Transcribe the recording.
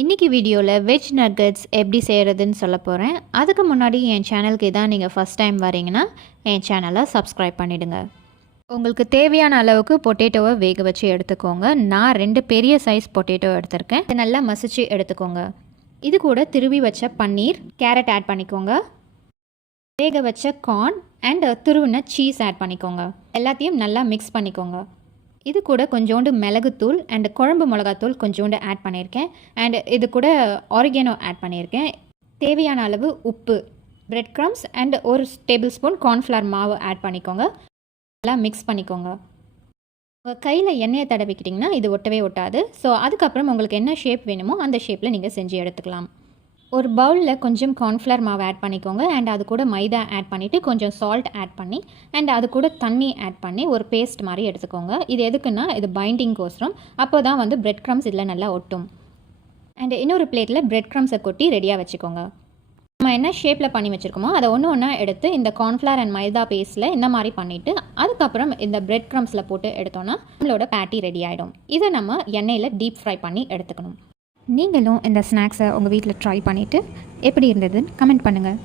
இன்றைக்கி வீடியோவில் veg nuggets எப்படி செய்கிறதுன்னு சொல்ல போகிறேன். அதுக்கு முன்னாடி என் சேனலுக்கு இதான் நீங்கள் ஃபஸ்ட் டைம் வரீங்கன்னா என் சேனலை சப்ஸ்கிரைப் பண்ணிவிடுங்க. உங்களுக்கு தேவையான அளவுக்கு பொட்டேட்டோவை வேக வச்சு எடுத்துக்கோங்க. நான் 2 பெரிய சைஸ் பொட்டேட்டோ எடுத்திருக்கேன். இது நல்லா மசிச்சு எடுத்துக்கோங்க. இது கூட திருவி வச்ச பன்னீர், கேரட் ஆட் பண்ணிக்கோங்க. வேக வச்ச கார்ன் அண்ட் துருவின சீஸ் ஆட் பண்ணிக்கோங்க. எல்லாத்தையும் நல்லா மிக்ஸ் பண்ணிக்கோங்க. இது கூட கொஞ்சோண்டு மிளகுத்தூள் அண்ட் குழம்பு மிளகாத்தூள் கொஞ்சோண்டு ஆட் பண்ணியிருக்கேன். அண்ட் இது கூட ஆரிகேனோ ஆட் பண்ணியிருக்கேன். தேவையான அளவு உப்பு, bread crumbs and 1 table spoon cornflour மாவு ஆட் பண்ணிக்கோங்க. நல்லா மிக்ஸ் பண்ணிக்கோங்க. உங்கள் கையில் எண்ணெயை தடவிக்கிட்டிங்கன்னா இது ஒட்டவே ஒட்டாது. ஸோ அதுக்கப்புறம் உங்களுக்கு என்ன ஷேப் வேணுமோ அந்த ஷேப்பில் நீங்கள் செஞ்சு எடுத்துக்கலாம். ஒரு பவுலில் கொஞ்சம் கார்ன்ஃப்ளவர் மாவு ஆட் பண்ணிக்கோங்க. அண்ட் அது கூட மைதா ஆட் பண்ணிவிட்டு கொஞ்சம் சால்ட் ஆட் பண்ணி அண்ட் அது கூட தண்ணி ஆட் பண்ணி ஒரு பேஸ்ட் மாதிரி எடுத்துக்கோங்க. இது எதுக்குன்னா இது பைண்டிங்கோசரம். அப்போ தான் வந்து பிரெட் க்ரம்ஸ் இதில் நல்லா ஒட்டும். அண்ட் இன்னொரு பிளேட்டில் பிரெட் க்ரம்ஸை கொட்டி ரெடியாக வச்சுக்கோங்க. நம்ம என்ன ஷேப்பில் பண்ணி வச்சுருக்கோமோ அதை ஒன்று ஒன்றா எடுத்து இந்த கார்ன்ஃப்ளவர் அண்ட் மைதா பேஸ்ட்டில் இந்த மாதிரி பண்ணிவிட்டு அதுக்கப்புறம் இந்த பிரெட் க்ரம்ஸில் போட்டு எடுத்தோன்னா நம்மளோட பேட்டி ரெடி ஆகிடும். இதை நம்ம எண்ணெயில் டீப் ஃப்ரை பண்ணி எடுத்துக்கணும். நீங்களும் இந்த ஸ்நாக்ஸை உங்கள் வீட்டில் ட்ரை பண்ணிவிட்டு எப்படி இருந்ததுன்னு கமெண்ட் பண்ணுங்கள்.